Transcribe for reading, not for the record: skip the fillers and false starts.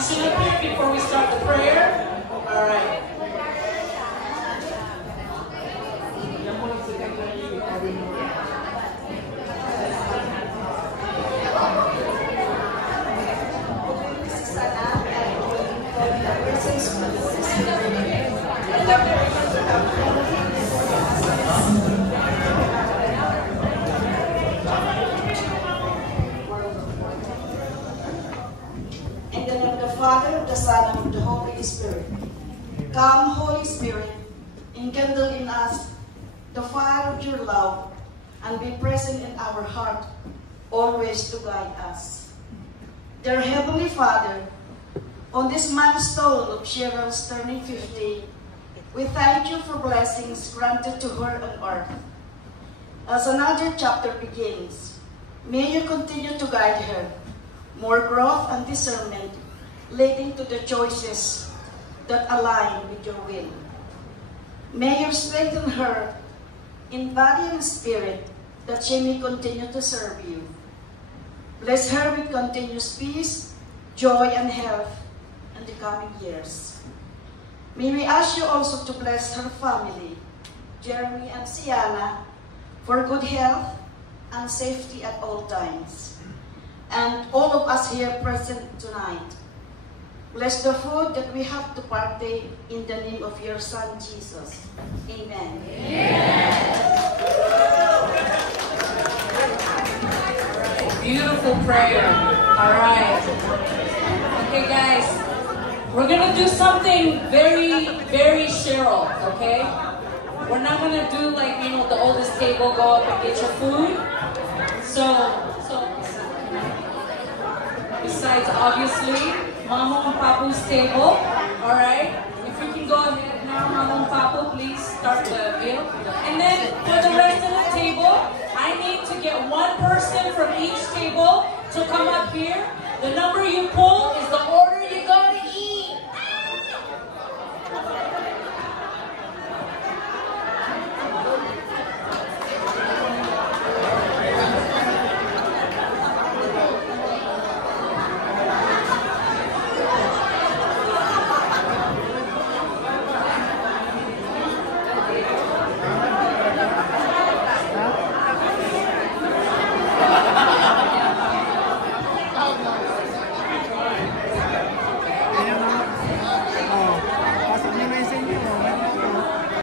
dancing a bit before we start the prayer? All right. In the name of the Father, of the Son, and of the Holy Spirit. Come, Holy Spirit, enkindle in us the fire of your love, and be present in our heart, always to guide us. Dear Heavenly Father, on this milestone of Cheryl's turning 50, we thank you for blessings granted to her on earth. As another chapter begins, may you continue to guide her, more growth and discernment, leading to the choices that align with your will. May you strengthen her in body and spirit, that she may continue to serve you. Bless her with continuous peace, joy, and health in the coming years. May we ask you also to bless her family, Jeremy and Sienna, for good health and safety at all times. And all of us here present tonight, bless the food that we have to partake in the name of your Son, Jesus. Amen. Beautiful prayer. All right. Okay, guys. We're going to do something very, very Cheryl, okay? We're not going to do like, you know, the oldest table, go up and get your food. So besides, obviously, Mama and Papu's table, all right? If you can go ahead now, Mama and Papu, please start the meal. And then for the rest of the table, I need to get one person from each table to come up here. The number you pull